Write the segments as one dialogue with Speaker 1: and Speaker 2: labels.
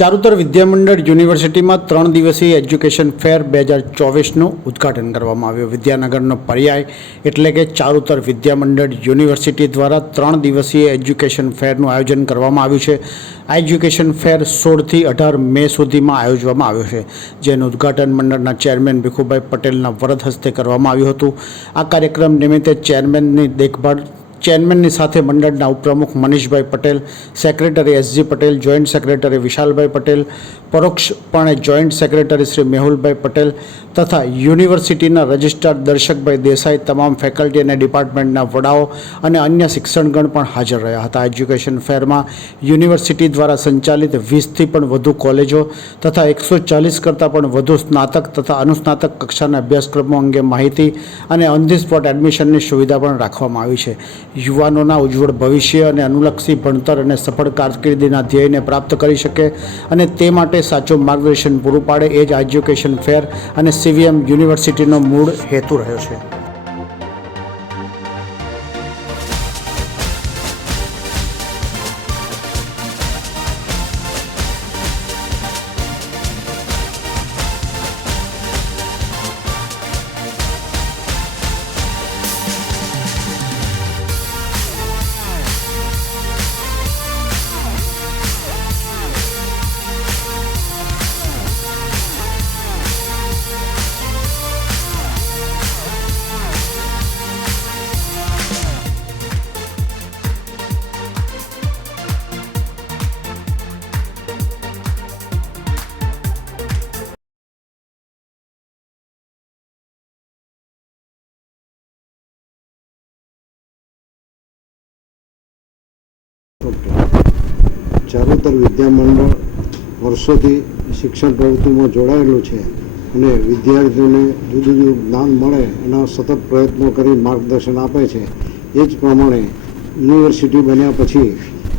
Speaker 1: ચારુતર વિદ્યામંડળ યુનિવર્સિટીમાં ત્રણ દિવસીય એજ્યુકેશન ફેર બે હજાર ચોવીસનું ઉદ્ઘાટન કરવામાં આવ્યું. વિદ્યાનગરનો પર્યાય એટલે કે ચારુતર વિદ્યામંડળ યુનિવર્સિટી દ્વારા ત્રણ દિવસીય એજ્યુકેશન ફેરનું આયોજન કરવામાં આવ્યું છે. આ એજ્યુકેશન ફેર સોળથી અઢાર મે સુધીમાં આયોજવામાં આવ્યો છે, જેનું ઉદ્ઘાટન મંડળના ચેરમેન ભીખુભાઈ પટેલના વરદ હસ્તે કરવામાં આવ્યું હતું. આ કાર્યક્રમ નિમિત્તે ચેરમેનની દેખભાળ ચેરમેનની સાથે મંડળના ઉપપ્રમુખ Manishbhai Patel, secretary SG Patel, joint secretary Vishalbhai Patel પરોક્ષપણે joint secretary Shri મેહુલભાઈ પટેલ તથા યુનિવર્સિટીના રજિસ્ટ્રાર દર્શકભાઈ દેસાઈ, તમામ ફેકલ્ટી અને ડિપાર્ટમેન્ટના વડાઓ અને અન્ય શિક્ષણગણ પણ હાજર રહ્યા હતા. એજ્યુકેશન ફેરમાં યુનિવર્સિટી દ્વારા સંચાલિત વીસથી પણ વધુ કોલેજો તથા એકસો ચાલીસ કરતાં પણ વધુ સ્નાતક તથા અનુસ્નાતક કક્ષાના અભ્યાસક્રમો અંગે માહિતી અને ઓન ધી સ્પોટ એડમિશનની સુવિધા પણ રાખવામાં આવી છે. યુવાનોના ઉજ્જવળ ભવિષ્ય અને અનુલક્ષી ભણતર અને સફળ કારકિર્દીના ધ્યેયને પ્રાપ્ત કરી શકે અને તે માટે સાચું માર્ગદર્શન પૂરું પાડે એ જ એજ્યુકેશન ફેર અને સીવીએમ યુનિવર્સિટીનો મૂળ હેતુ રહ્યો છે.
Speaker 2: ચારુતર વિદ્યામંડળ વર્ષોથી શિક્ષણ પ્રવૃત્તિમાં જોડાયેલું છે અને વિદ્યાર્થીઓને જુદું જુદું જ્ઞાન મળે એના સતત પ્રયત્નો કરી માર્ગદર્શન આપે છે. એ જ પ્રમાણે યુનિવર્સિટી બન્યા પછી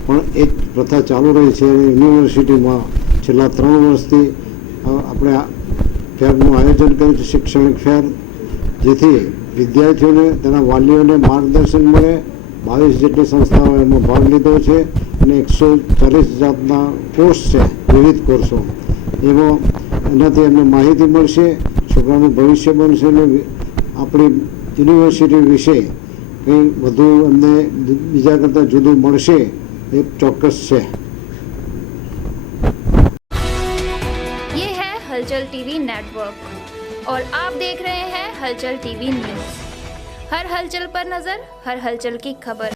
Speaker 2: પણ એ જ પ્રથા ચાલુ રહી છે અને યુનિવર્સિટીમાં છેલ્લા ત્રણ વર્ષથી આપણે ફેરનું આયોજન કર્યું છે, શૈક્ષણિક ફેર, જેથી વિદ્યાર્થીઓને તેના વાલીઓને માર્ગદર્શન મળે બાવીસ જેટલી સંસ્થાઓ એમાં ભાગ લીધો છે અને એકસો ચાલીસ જાતના કોર્સ છે વિવિધ કોર્સો એમાં એનાથી એમને માહિતી મળશે છોકરાનું ભવિષ્ય બનશે અને વિ- આપણી યુનિવર્સિટી વિશે કંઈ વધુ એમને બીજા કરતાં જુદું મળશે એ ચોક્કસ છે
Speaker 3: ये है हलचल टीवी नेटवर्क और आप देख रहे हैं हलचल टीवी न्यूज હર હલચલ પર નજર હર હલચલ કી ખબર